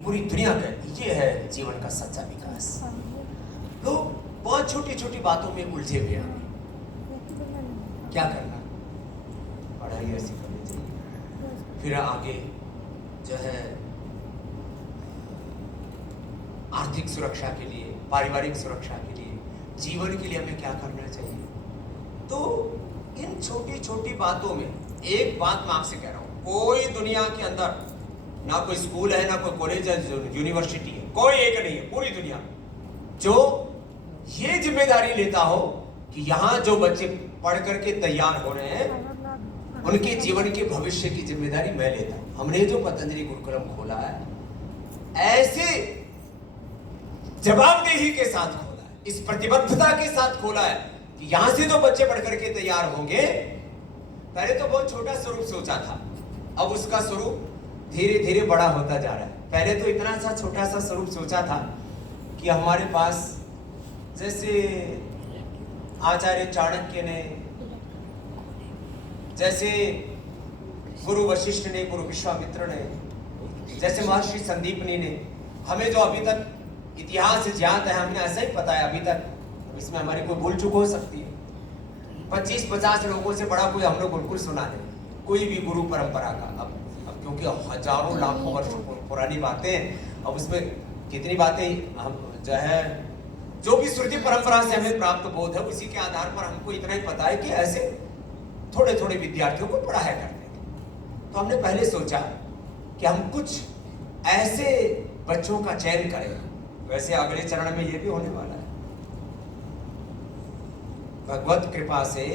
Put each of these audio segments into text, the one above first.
पूरी दुनिया का ये है जीवन का सच्चा विकास। लोग बहुत छोटी छोटी बातों में उलझे हुए हैं। क्या करना, पढ़ाई ऐसी करनी चाहिए, फिर आगे जो है आर्थिक सुरक्षा के लिए, पारिवारिक सुरक्षा के लिए, जीवन के लिए हमें क्या करना चाहिए। तो इन छोटी छोटी बातों में एक बात मैं आपसे कह रहा हूं, कोई दुनिया के अंदर ना कोई स्कूल है, ना कोई कॉलेज है, यूनिवर्सिटी है, कोई एक नहीं है पूरी दुनिया में जो ये जिम्मेदारी लेता हो कि यहाँ जो बच्चे पढ़ करके तैयार हो रहे हैं उनके जीवन के भविष्य की जिम्मेदारी मैं लेता हूं। हमने जो पतंजलि गुरुकुलम खोला है ऐसे जवाबदेही के साथ खोला है, इस प्रतिबद्धता के साथ खोला है कि यहां से जो बच्चे पढ़ करके तैयार होंगे, पहले तो बहुत छोटा स्वरूप सोचा था, अब उसका स्वरूप धीरे धीरे बड़ा होता जा रहा है। पहले तो इतना सा छोटा सा स्वरूप सोचा था कि हमारे पास जैसे आचार्य चाणक्य ने, जैसे गुरु वशिष्ठ ने, गुरु विश्वामित्र ने, जैसे महर्षि संदीपनी ने, हमें जो अभी तक इतिहास ज्ञात है, हमने ऐसा ही पता है अभी तक, इसमें हमारी कोई भूल चूक हो सकती है। 25-50 लोगों से बड़ा कोई हम लोग बिल्कुल सुना नहीं, कोई भी गुरु परंपरा का। अब क्योंकि हजारों लाखों वर्षों पुरानी बातें, अब उसमें कितनी बातें हम जो है, जो भी श्रुति परंपरा से हमें प्राप्त बोध है, उसी के आधार पर हमको इतना ही पता है कि ऐसे थोड़े थोड़े विद्यार्थियों को पढ़ाया करते थे। तो हमने पहले सोचा कि हम कुछ ऐसे बच्चों का चयन करें। वैसे अगले चरण में ये भी होने वाला है, भगवत कृपा से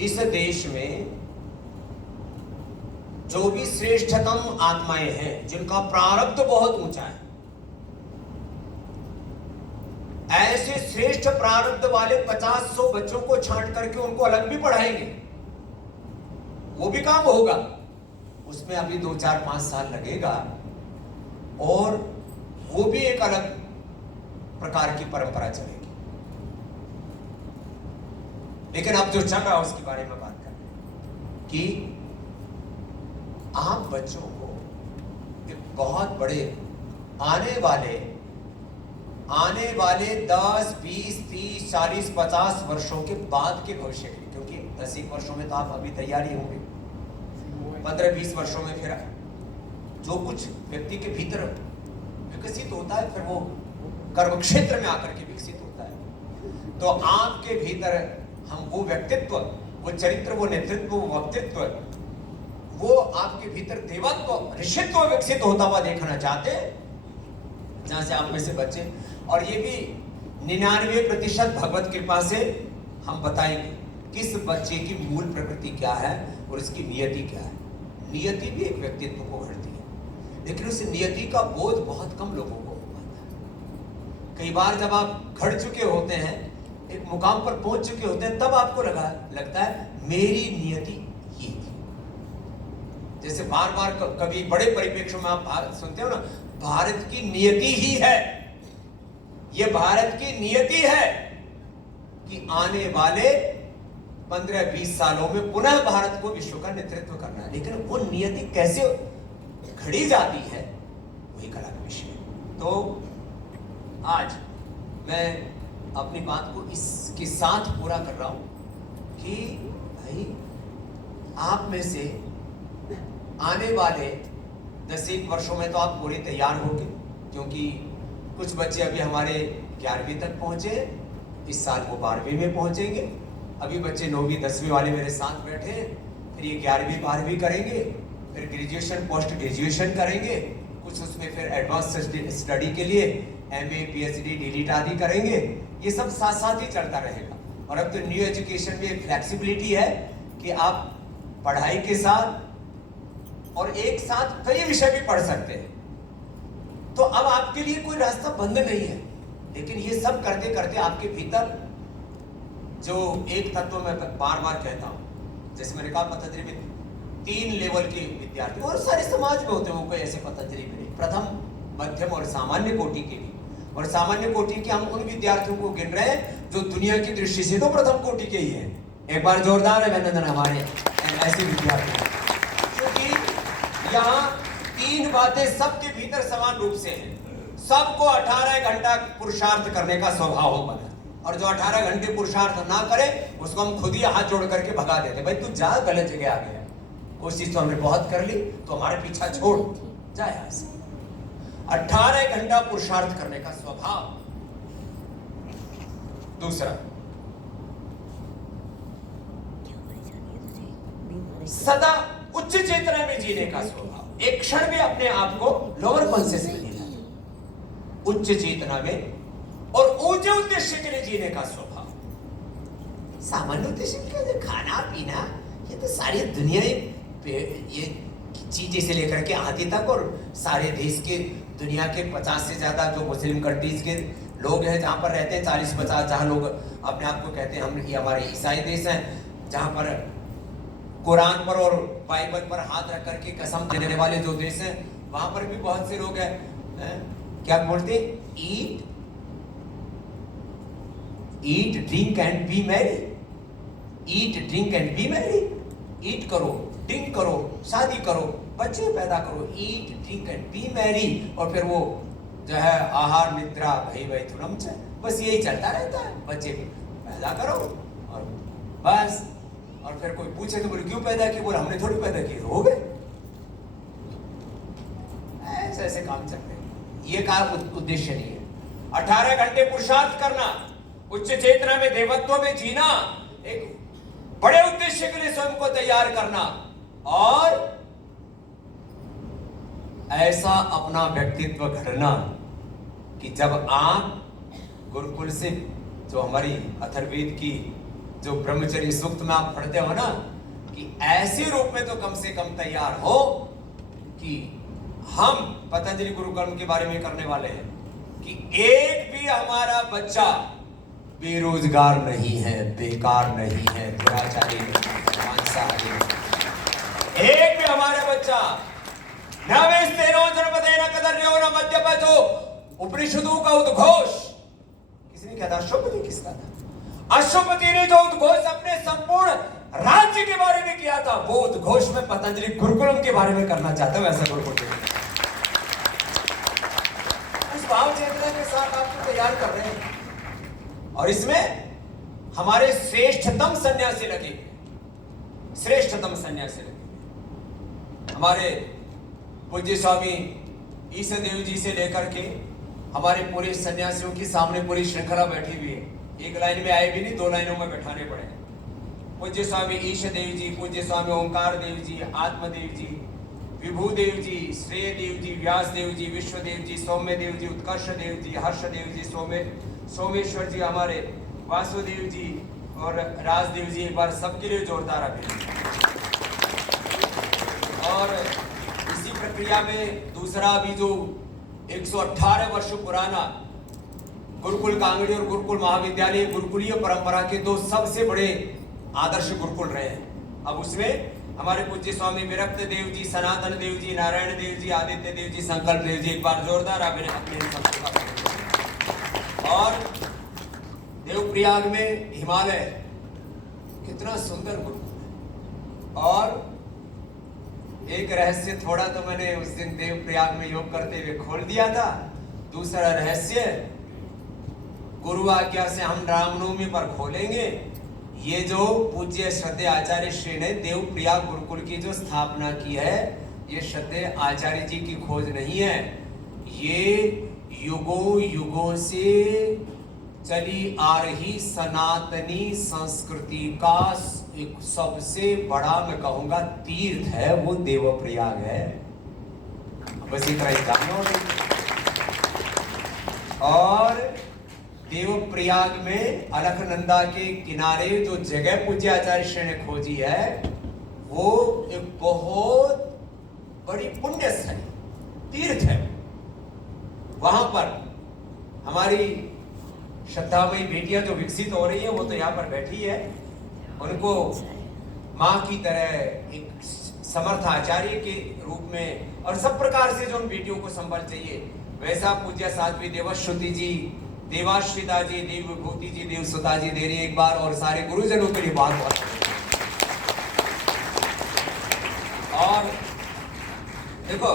इस देश में जो भी श्रेष्ठतम आत्माएं हैं, जिनका प्रारब्ध बहुत ऊंचा है, ऐसे श्रेष्ठ प्रारब्ध वाले 50-100 बच्चों को छांट करके उनको अलग भी पढ़ाएंगे। वो भी काम होगा, उसमें अभी 2-4-5 साल लगेगा, और वो भी एक अलग प्रकार की परंपरा चलेगी। लेकिन अब जो चल रहा है उसके बारे में बात कर रहे हैं कि आप बच्चों को एक बहुत बड़े आने वाले 10, 20, 30, 40, 50 वर्षों के बाद के भविष्य के लिए, क्योंकि 10-1 वर्षों में तो आप अभी तैयारी होंगे, 15-20 वर्षों में फिर जो कुछ व्यक्ति के भीतर विकसित होता है, फिर वो कर्म क्षेत्र में आकर के विकसित होता है। तो आपके भीतर हम वो व्यक्तित्व, वो चरित्र, वो नेतृत्व, वो वक्तृत्व, वो आपके भीतर देवत्व, ऋषित्व विकसित होता हुआ देखना चाहते हैं, जहां से आप में से बच्चे। और ये भी 99% भगवत कृपा से हम बताएंगे किस बच्चे की मूल प्रकृति क्या है और इसकी नियति क्या है। नियति भी एक व्यक्तित्व को घड़ती है, लेकिन उस नियति का बोध बहुत कम लोगों को हो पाता है। कई बार जब आप घड़ चुके होते हैं, एक मुकाम पर पहुंच चुके होते हैं, तब आपको लगता है मेरी नियति ये थी। जैसे बार बार कभी बड़े परिप्रेक्ष्य में आप सुनते हो ना, भारत की नियति ही है, ये भारत की नियति है कि आने वाले 15-20 सालों में पुनः भारत को विश्व का नेतृत्व करना है। लेकिन वो नियति कैसे घड़ी जाती है, वही कला का विषय है। तो आज मैं अपनी बात को इसके साथ पूरा कर रहा हूं कि भाई आप में से आने वाले 10-1 वर्षों में तो आप पूरे तैयार होंगे, क्योंकि कुछ बच्चे अभी हमारे 11वीं तक पहुंचे, इस साल वो 12वीं में पहुंचेंगे। अभी बच्चे 9वीं 10वीं वाले मेरे साथ बैठे हैं, फिर ये 11वीं 12वीं करेंगे, फिर ग्रेजुएशन पोस्ट ग्रेजुएशन करेंगे, कुछ उसमें फिर एडवांस स्टडी के लिए MA PhD DLED आदि करेंगे। ये सब साथ साथ ही चलता रहेगा। और अब तो न्यू एजुकेशन में फ्लेक्सिबिलिटी है कि आप पढ़ाई के साथ और एक साथ कई विषय भी पढ़ सकते हैं। तो अब आपके लिए कोई रास्ता बंद नहीं है। लेकिन ये सब करते करते आपके भीतर जो एक तत्व मैं बार बार कहता हूं, जैसे मैंने कहा पतंजलि में 3 लेवल के विद्यार्थी, और सारे समाज में होते हैं, वो कोई ऐसे पतंजलि में नहीं, प्रथम, मध्यम और सामान्य कोटि के भी। और सामान्य कोटि के हम उन विद्यार्थियों को गिन रहे हैं जो दुनिया की दृष्टि से तो प्रथम कोटि के ही हैं। एक बार जोरदार अभिनंदन हमारे ऐसे विद्यार्थी, क्योंकि यहाँ तीन बातें सबके भीतर समान रूप से हैं। सबको 18 घंटा पुरुषार्थ करने का स्वभाव हो बना, और जो 18 घंटे पुरुषार्थ ना करे उसको हम खुद ही हाथ जोड़ करके भगा देते, भाई तू जा, गलत जगह आ गया, कोशिश तो हमने बहुत कर ली, तो हमारे पीछा छोड़ जा यहां से। 18 घंटा पुरुषार्थ करने का स्वभाव। दूसरा, सदा उच्च चेतना में जीने का स्वभाव। एक क्षण में अपने आप को लोअर कॉन्शियस में नहीं लाना, उच्च चेतना में और ऊंचे उद्देश्य के लिए जीने का स्वभाव। सामान्य उद्देश्य क्या है? खाना पीना, ये तो सारी दुनिया ये चीजें से लेकर के आदि तक, और सारे देश के दुनिया के 50 से ज्यादा जो मुस्लिम कंट्रीज के लोग हैं जहां पर रहते हैं, 40-50, जहां लोग अपने आप को कहते हैं हम ये हमारे ईसाई देश हैं, जहां पर कुरान पर और बाइबल पर हाथ रख करके कसम देने वाले जो देश हैं, वहां पर भी बहुत से लोग हैं, क्या बोलते हैं? Eat drink and be merry. Eat drink and be merry. Eat करो, ड्रिंक करो, शादी करो, बच्चे पैदा करो, eat drink and be merry. और फिर वो जो है आहार निद्रा भई वैथुनम च, बस यही चलता रहता है, बच्चे पैदा करो और बस। और फिर कोई पूछे तो बोले क्यों पैदा किए? बोले हमने थोड़ी पैदा किए, हो गए। ऐसे ऐसे काम चल रहे हैं, ये का उद्देश्य नहीं है। 18 घंटे पुरुषार्थ करना, उच्च चेतना में देवत्व में जीना, एक बड़े उद्देश्य के लिए स्वयं को तैयार करना, और ऐसा अपना व्यक्तित्व घड़ना कि जब आप गुरुकुल से जो हमारी अथर्ववेद की जो ब्रह्मचर्य सूक्त में आप पढ़ते हो ना, कि ऐसे रूप में तो कम से कम तैयार हो कि हम पतंजलि गुरुकर्म के बारे में करने वाले हैं कि एक भी हमारा बच्चा बेरोजगार नहीं है, बेकार नहीं है, दुराचारी नहीं है, मांसाहारी नहीं। एक भी हमारा बच्चा न वेस्तेनो जनपदे न कदर्यो न मद्यपतो, उपनिषदों का उद्घोष किसने किया था? अश्वपति। किसका था? अश्वपति ने जो उद्घोष अपने संपूर्ण राज्य के बारे में किया था, वो उद्घोष में पतंजलि गुरुकुलम के बारे में करना चाहता हूं। ऐसा गुरुकुल इस भाव चेतना के साथ आपको तैयार कर रहे हैं, और इसमें हमारे श्रेष्ठतम सन्यासी लगे, श्रेष्ठतम सन्यासी लगे। हमारे पूज्य स्वामी ईशदेव जी से लेकर के हमारे पूरे सन्यासियों की सामने पूरी श्रृंखला बैठी हुई है, एक लाइन में आए भी नहीं, 2 लाइनों में बैठाने पड़े। पूज्य स्वामी ईशदेव जी, पूज्य स्वामी ओंकार देव जी, आत्मदेव जी, विभूदेव जी, श्रेय देव जी, व्यास देव जी, विश्वदेव जी, सौम्य देव जी, उत्कर्ष देव जी, हर्षदेव जी, सोमेश्वर जी, हमारे वासुदेव जी और राजदेव जी, एक बार सबके लिए जोरदार अभिनंदन। और इसी प्रक्रिया में दूसरा भी जो 118 वर्ष पुराना गुरुकुल कांगड़ी और गुरुकुल महाविद्यालय गुरुकुलीय परंपरा के 2 सबसे बड़े आदर्श गुरुकुल रहे हैं। अब उसमें हमारे पूज्य स्वामी विरक्त देव जी, सनातन देव जी, नारायण देव जी, आदित्य देव जी, संकल्प देव जी, एक बार जोरदार अपने। और देवप्रयाग में हिमालय, कितना सुंदर गुरुकुल है। और एक रहस्य थोड़ा तो मैंने उस दिन देवप्रयाग में योग करते हुए खोल दिया था। दूसरा रहस्य गुरु आज्ञा से हम रामनवमी पर खोलेंगे। ये जो पूज्य श्रद्धेय आचार्य श्री ने देवप्रयाग गुरुकुल की जो स्थापना की है, ये श्रद्धेय आचार्य जी की खोज नहीं है, ये युगों युगों से चली आ रही सनातनी संस्कृति का एक सबसे बड़ा, मैं कहूंगा, तीर्थ है, वो देवप्रयाग है। बस इतना ही जानना। और देवप्रयाग में अलकनंदा के किनारे जो जगह पूज्य आचार्य श्री ने खोजी है, वो एक बहुत बड़ी पुण्य स्थली, तीर्थ है। वहां पर हमारी श्रद्धामयी बेटियां जो विकसित हो रही है, वो तो यहाँ पर बैठी है। उनको माँ की तरह एक समर्थ आचार्य के रूप में और सब प्रकार से जो उन बेटियों को संबल चाहिए, वैसा पूज्य साध्वी देवश्रुति जी, देवाश्रिता जी, देव विभूति जी, देवसुता जी दे रही है। एक बार और सारे गुरुजनों के लिए बहुत बहुत। और देखो,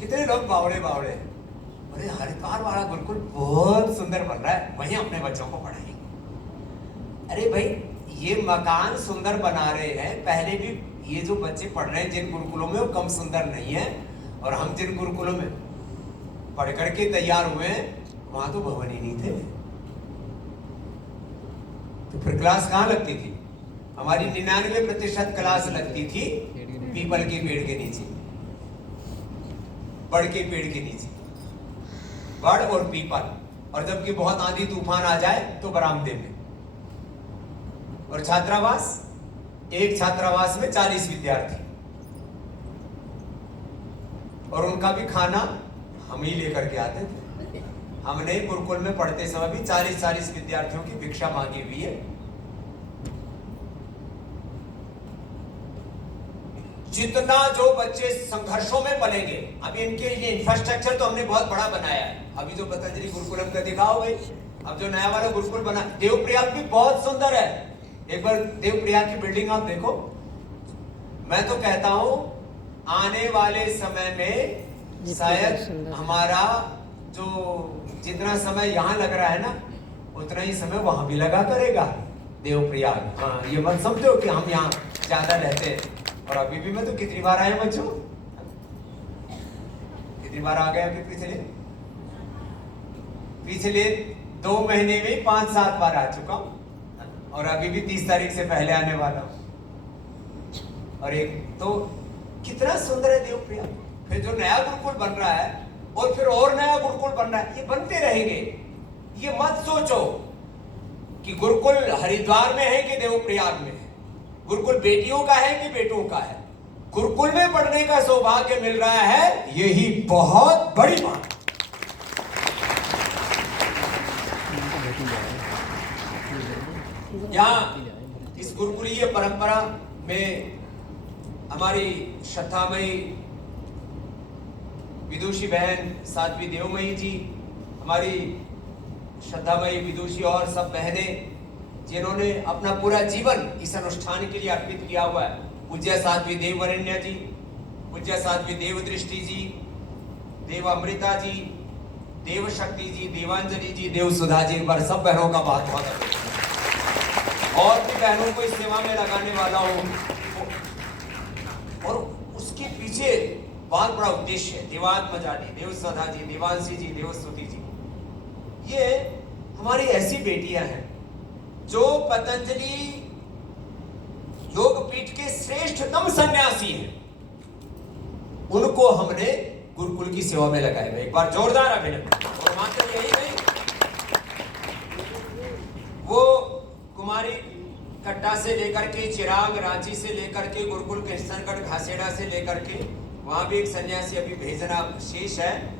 कितने लोग बावड़े बावड़े, अरे हरिद्वार वाला गुरुकुल बहुत सुंदर बन रहा है, वहीं अपने बच्चों को पढ़ाएंगे। अरे भाई, ये मकान सुंदर बना रहे हैं, पहले भी ये जो बच्चे पढ़ रहे हैं जिन गुरुकुलों में, वो कम सुंदर नहीं है, और हम जिन गुरुकुलों में पढ़ करके तैयार हुए वहां तो भवन ही नहीं थे। तो फिर क्लास कहाँ लगती थी? हमारी 99% क्लास लगती थी पीपल के पेड़ के नीचे, बड़ के पेड़ के नीचे, बड़ और पीपल, और जबकि बहुत आंधी तूफान आ जाए तो बरामदे में। और छात्रावास, एक छात्रावास में 40 विद्यार्थी, और उनका भी खाना हम ही लेकर के आते थे। हमने गुरुकुल में पढ़ते समय भी 40 विद्यार्थियों की भिक्षा मांगी हुई है। जितना जो बच्चे संघर्षों में पलेंगे, अभी इनके लिए इंफ्रास्ट्रक्चर तो हमने बहुत बड़ा बनाया है। अभी जो पतंजलि गुरुकुलम का देखा हो भाई, अब जो नया वाला गुरुकुल बना, देवप्रयाग भी बहुत सुंदर है। एक बार देवप्रयाग की बिल्डिंग आप देखो। मैं तो कहता हूं आने वाले समय में शायद हमारा जो जितना समय यहाँ लग रहा है ना, उतना ही समय वहां भी लगा करेगा देवप्रयाग। हाँ, ये मत समझो कि हम यहाँ ज्यादा रहते हैं। और अभी भी मैं तो कितनी बार आया बच्चों, कितनी बार आ गया अभी पिछले 2 महीने में 5-7 बार आ चुका हूं, और अभी भी 30 तारीख से पहले आने वाला हूं। और एक तो कितना सुंदर है देवप्रयाग। फिर जो नया गुरुकुल बन रहा है, और फिर और नया गुरुकुल बन रहा है, ये बनते रहेंगे। ये मत सोचो कि गुरुकुल हरिद्वार में है कि देवप्रयाग में है, गुरुकुल बेटियों का है कि बेटों का है। गुरुकुल में पढ़ने का सौभाग्य मिल रहा है, यही बहुत बड़ी बात। यहाँ इस गुरुकुलीय परंपरा में हमारी श्रद्धामयी विदुषी बहन साध्वी देवमयी जी, हमारी श्रद्धामयी विदुषी और सब बहनें जिन्होंने अपना पूरा जीवन इस अनुष्ठान के लिए अर्पित किया हुआ है। पूज्य साध्वी देववरेण्य जी, पूज्य साध्वी देवदृष्टि जी, देव अमृता जी, देव शक्ति जी, देवांजलि जी, देवसुधा जी, एक बार सब बहनों का बहुत बहुत धन्यवाद। और भी बहनों को इस सेवा में लगाने वाला हूँ, और उसके पीछे बहुत बड़ा उद्देश्य है। देवात्मजा जी, देवसुधा जी, देवांशी जी, देवस्तुति जी, ये हमारी ऐसी बेटियां हैं जो पतंजलि योगपीठ के श्रेष्ठतम सन्यासी हैं। उनको हमने गुरुकुल की सेवा में लगाया। एक बार जोरदार अभिनंदन। और मात्र यही नहीं, वो कुमारी कट्टा से लेकर के चिराग, रांची से लेकर के गुरुकुल कृष्णगढ़ घासेड़ा से लेकर के, वहां भी एक सन्यासी अभी भेजना शेष है।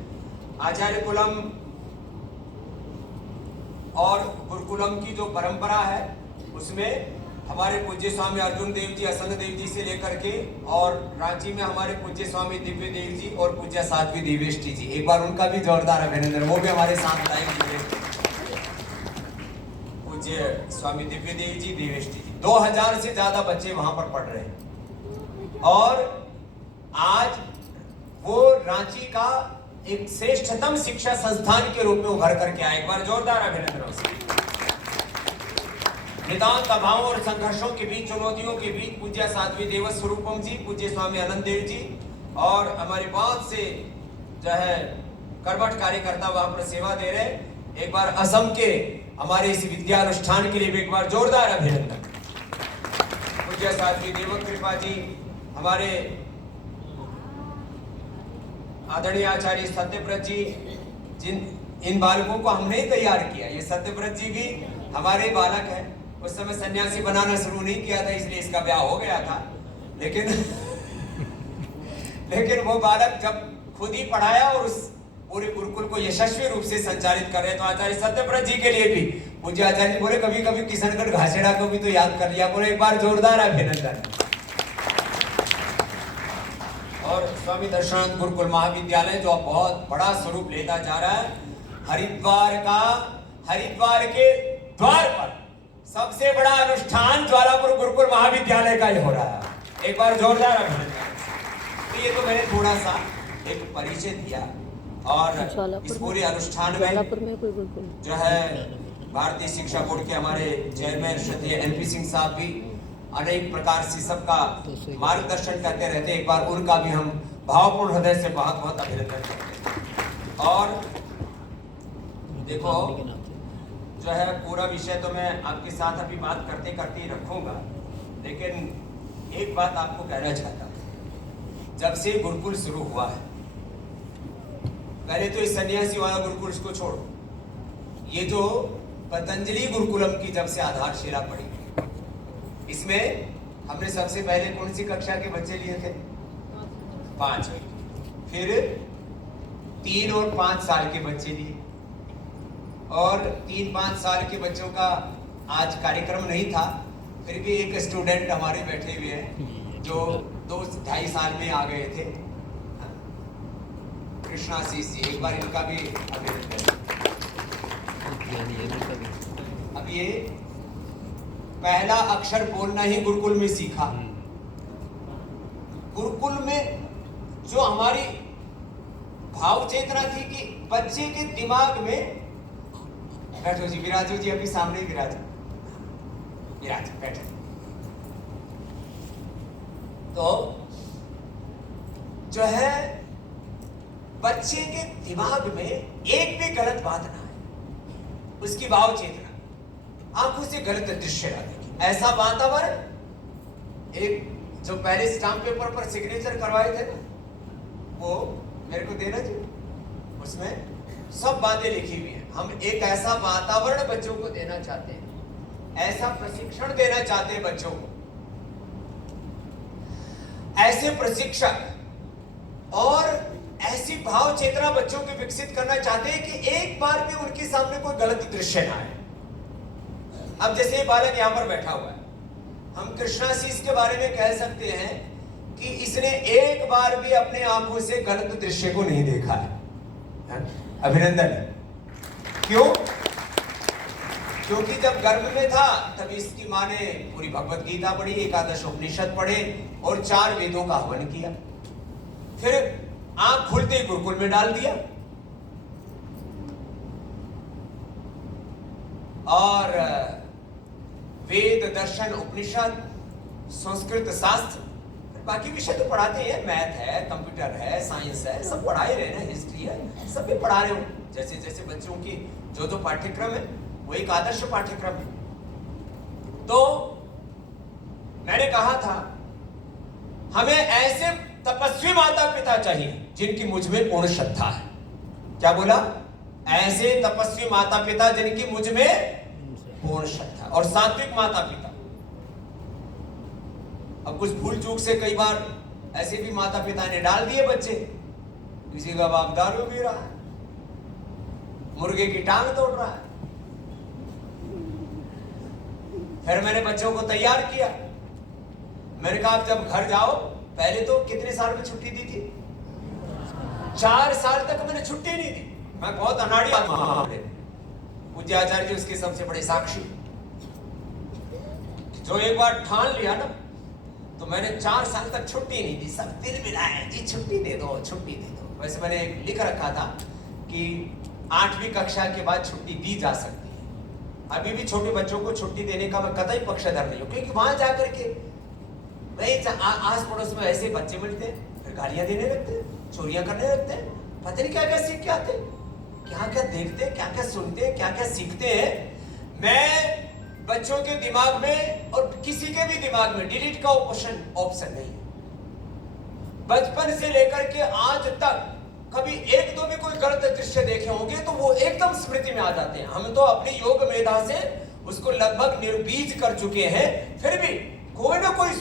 आचार्य कुलम और गुरुकुलम की जो परंपरा है, उसमें हमारे पूज्य स्वामी अर्जुन देव जी, असंग देव जी से लेकर के, और रांची में हमारे पूज्य स्वामी दिव्य देव जी और पूज्य साध्वी देवेष्टि जी, एक बार उनका भी जोरदार अभिनंदन। वो भी हमारे साथ टाइम जुड़े। पूज्य स्वामी दिव्य देव जी, देवेष्टि जी, 2000 से ज्यादा बच्चे वहां पर पढ़ रहे हैं। और आज वो रांची का एक श्रेष्ठतम शिक्षा संस्थान के रूप में उभर करके आए। एक बार जोरदार अभिनंदन। नितांत अभाव और संघर्षों के बीच, चुनौतियों के बीच, पूज्य साध्वी देव स्वरूपम जी, पूज्य स्वामी आनंद देव जी और हमारे बहुत से जो है कर्मठ कार्यकर्ता वहां पर सेवा दे रहे। एक बार असम के हमारे इस विद्यानुष्ठान के लिए भी एक बार जोरदार अभिनंदन। पूज्य साध्वी देव कृपा जी, हमारे आदरणीय आचार्य सत्यव्रत जी, इन बालकों को हमने तैयार किया। ये सत्यव्रत जी भी हमारे बालक हैं। उस समय सन्यासी बनाना शुरू नहीं किया था, इसलिए इसका ब्याह हो गया था। लेकिन वो बालक जब खुद ही पढ़ाया और उस पूरे गुरुकुल को यशस्वी रूप से संचालित कर रहे, तो आचार्य सत्यव्रत जी के लिए भी पूज्य आचार्य जी बोले कभी कभी किशनगढ़ घासेड़ा को भी तो याद कर लिया। बोले एक बार जोरदार अभिनंदन। और स्वामी दर्शनानंद गुरुकुल महाविद्यालय जो बहुत बड़ा स्वरूप लेता जा रहा है, हरिद्वार के द्वार पर सबसे बड़ा अनुष्ठान ज्वालापुर गुरुकुल महाविद्यालय का ही हो रहा है। एक बार जोरदार अभिनंदन। तो ये तो मैंने थोड़ा सा एक परिचय दिया और इस पूरे अनुष्ठान में जो है भारतीय शिक्षा बोर्ड के हमारे चेयरमैन श्री एनपी सिंह साहब भी अनेक प्रकार से सबका मार्गदर्शन करते रहते हैं। एक बार उनका भी हम भावपूर्ण हृदय से बहुत बहुत अभिनंदन करते हैं। और देखो जो है पूरा विषय तो मैं आपके साथ अभी बात करते करते ही रखूंगा, लेकिन एक बात आपको कहना चाहता हूं। जब से गुरुकुल शुरू हुआ है, पहले तो इस सन्यासी वाला गुरुकुल को छोड़ो, ये जो पतंजलि गुरुकुलम की जब से आधारशिला पड़ी, इसमें हमने सबसे पहले कौन सी कक्षा के बच्चे लिए थे? 5। फिर 3 और 5 साल के बच्चे लिए, और 3-5 साल के बच्चों का आज कार्यक्रम नहीं था, फिर भी एक स्टूडेंट हमारे बैठे हुए हैं जो 2-2.5 साल में आ गए थे, कृष्णाशीष जी। एक बार इनका भी अभिनंदन। अब ये पहला अक्षर बोलना ही गुरुकुल में सीखा। गुरुकुल में जो हमारी भाव चेतना थी कि बच्चे के दिमाग में, बैठो जी, विराजो जी अभी सामने विराजो, बैठो। तो जो है बच्चे के दिमाग में एक भी गलत बात ना आए, उसकी भाव चेतना, आंखों से गलत दृश्य ना देखे, ऐसा वातावरण। एक जो पहले स्टाम्प पेपर पर सिग्नेचर करवाए थे ना, वो मेरे को देना चाहिए, उसमें सब बातें लिखी हुई हैं। हम एक ऐसा वातावरण बच्चों को देना चाहते हैं, ऐसा प्रशिक्षण देना चाहते हैं बच्चों को, ऐसे प्रशिक्षक और ऐसी भाव चेतना बच्चों की विकसित करना चाहते हैं कि एक बार भी उनके सामने कोई गलत दृश्य ना आए। अब जैसे ये बालक यहां पर बैठा हुआ है, हम कृष्णाशीष के बारे में कह सकते हैं कि इसने एक बार भी अपने आंखों से गलत दृश्य को नहीं देखा है। अभिनंदन। क्यों? क्योंकि जब गर्भ में था तब इसकी मां ने पूरी भगवत गीता पढ़ी, एकादश उपनिषद पढ़े और 4 वेदों का हवन किया। फिर आंख खुलते ही गुरुकुल में डाल दिया, और वेद, दर्शन, उपनिषद, संस्कृत, शास्त्र, बाकी विषय तो पढ़ाते हैं, मैथ है, कंप्यूटर है, साइंस है, सब पढ़ा ही रहे ना, हिस्ट्री है, सब भी पढ़ा रहे हो। जैसे जैसे बच्चों की जो पाठ्यक्रम है वो एक आदर्श पाठ्यक्रम है। तो मैंने कहा था हमें ऐसे तपस्वी माता पिता चाहिए जिनकी मुझ में पूर्ण श्रद्धा है। क्या बोला? ऐसे तपस्वी माता पिता जिनकी मुझ में पूर्ण श्रद्धा, और सात्विक माता पिता। अब कुछ भूल चूक से कई बार ऐसे भी माता पिता ने डाल दिए बच्चे, किसी का बाप दारू पी रहा है, मुर्गे की टांग तोड़ रहा है। फिर मैंने बच्चों को तैयार किया, मैंने कहा आप जब घर जाओ, पहले तो कितने साल में छुट्टी दी थी? 4 साल तक मैंने छुट्टी नहीं दी। मैं बहुत अनाड़ी आदमी, पूज्य आचार्य जी उसके सबसे बड़े साक्षी। जो एक बार ठान लिया ना, तो मैंने 4 साल तक छुट्टी नहीं दी। सब दिल मिलाए जी, छुट्टी दे दो, छुट्टी दे दो। वैसे मैंने लिख रखा था कि 8वीं कक्षा के बाद छुट्टी दी जा सकती है। अभी भी छोटे बच्चों को छुट्टी देने का मैं कतई पक्षधर नहीं हूँ, क्योंकि वहां जाकर के आस पड़ोस में ऐसे बच्चे मिलते हैं, फिर गालियां देने लगते हैं, चोरियां करने लगते हैं, पता नहीं क्या क्या सीख के आते हैं, क्या क्या देखते हैं, क्या क्या सुनते हैं, क्या क्या सीखते हैं। मैं बच्चों के दिमाग में और किसी के भी दिमाग में डिलीट का ऑप्शन नहीं है। बचपन से लेकर के आज तक कभी 1-2 भी कोई गलत दृश्य देखे होंगे तो वो एकदम स्मृति में आ जाते हैं। हम तो अपनी योग मेधा से उसको लगभग निर्बीज कर चुके हैं, फिर भी कोई ना कोई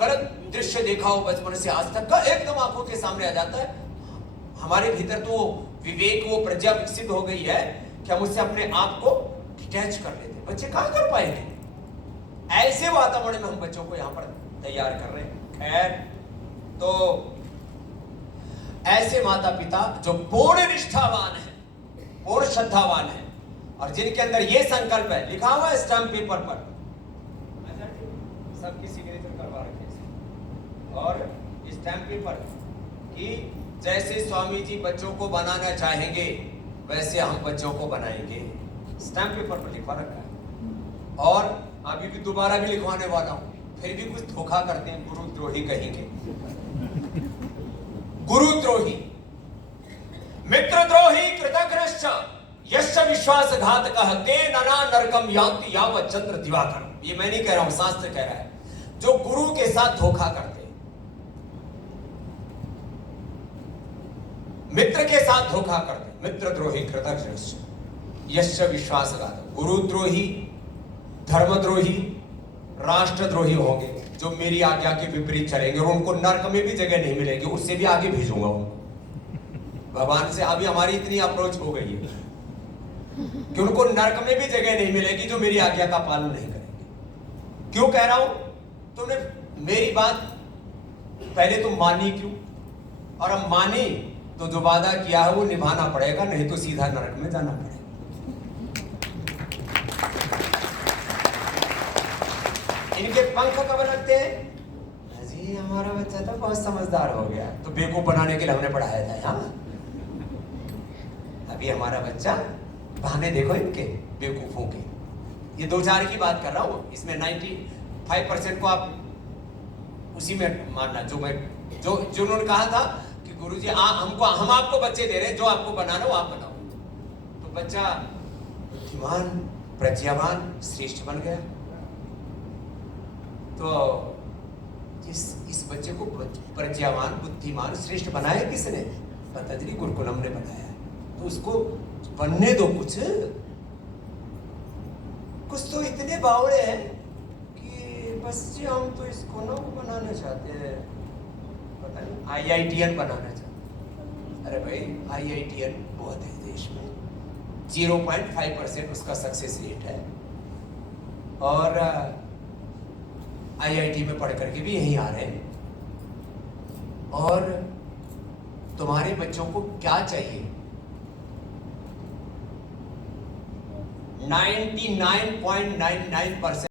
गलत दृश्य देखा हो बचपन से आज तक का, एकदम आंखों के सामने आ जाता है। हमारे भीतर तो विवेक, वो प्रज्ञा विकसित हो गई है कि हम उससे अपने आप को डिटैच कर लेते हैं। बच्चे कहां कर पाएंगे? ऐसे वातावरण में हम बच्चों को यहां पर तैयार कर रहे हैं। खैर, तो ऐसे माता पिता जो पूर्ण निष्ठावान है, पूर्ण श्रद्धावान है, और जिनके अंदर ये संकल्प है, लिखा हुआ है स्टैम्प पेपर पर, सबकी सिग्नेचर करवा रखे और स्टैम्प पेपर कि जैसे स्वामी जी बच्चों को बनाना चाहेंगे वैसे हम बच्चों को बनाएंगे। स्टैम्प पेपर पर लिखवा रखा है और अभी भी दोबारा भी लिखवाने वाला हूं, फिर भी कुछ धोखा करते हैं, गुरुद्रोही कहेंगे। गुरुद्रोही, मित्रद्रोही, कृतघ्नश्च यस्य विश्वासघातकः तेन नरकम यान्ति यावत् चंद्र दिवाकर। ये मैं नहीं कह रहा हूं, शास्त्र कह रहा है। जो गुरु के साथ धोखा करते, मित्र के साथ धोखा करते, मित्रद्रोही, कृतघ्नश्च यस्य विश्वासघातकः। गुरुद्रोही, धर्मद्रोही, राष्ट्रद्रोही होंगे जो मेरी आज्ञा के विपरीत चलेंगे और उनको नरक में भी जगह नहीं मिलेगी, उससे भी आगे भेजूंगा उनको। भगवान से अभी हमारी इतनी अप्रोच हो गई है कि उनको नरक में भी जगह नहीं मिलेगी जो मेरी आज्ञा का पालन नहीं करेंगे। क्यों कह रहा हूं? तुमने मेरी बात पहले तुम मानी क्यों? और अब मानी तो जो वादा किया है वो निभाना पड़ेगा, नहीं तो सीधा नरक में जाना पड़ेगा। इनके पंख कब लगते हैं? जी हमारा बच्चा तो बहुत समझदार हो गया, तो बेवकूफ बनाने के लिए हमने पढ़ाया था। हाँ, अभी हमारा बच्चा, बहाने देखो इनके बेवकूफों के। ये 2-4 की बात कर रहा हूं, इसमें 95% को आप उसी में मानना जो उन्होंने कहा था कि गुरुजी हम आपको बच्चे दे रहे हैं, जो आपको बनाना वो आप बनाओ। तो बच्चा बुद्धिमान, प्रज्ञावान, श्रेष्ठ बन गया। तो इस बच्चे को प्रज्ञावान, बुद्धिमान, श्रेष्ठ बनाया किसने? पतंजलि गुरुकुलम ने बनाया। तो उसको बनने दो। कुछ तो इतने बावड़े हैं कि बस जी हम तो इसको ना बनाना चाहते हैं, पता नहीं IITN बनाना चाहते। अरे भाई IITN बहुत है देश में, 0.5% उसका सक्सेस रेट है और IIT में पढ़ करके भी यहीं आ रहे हैं। और तुम्हारे बच्चों को क्या चाहिए? 99.99%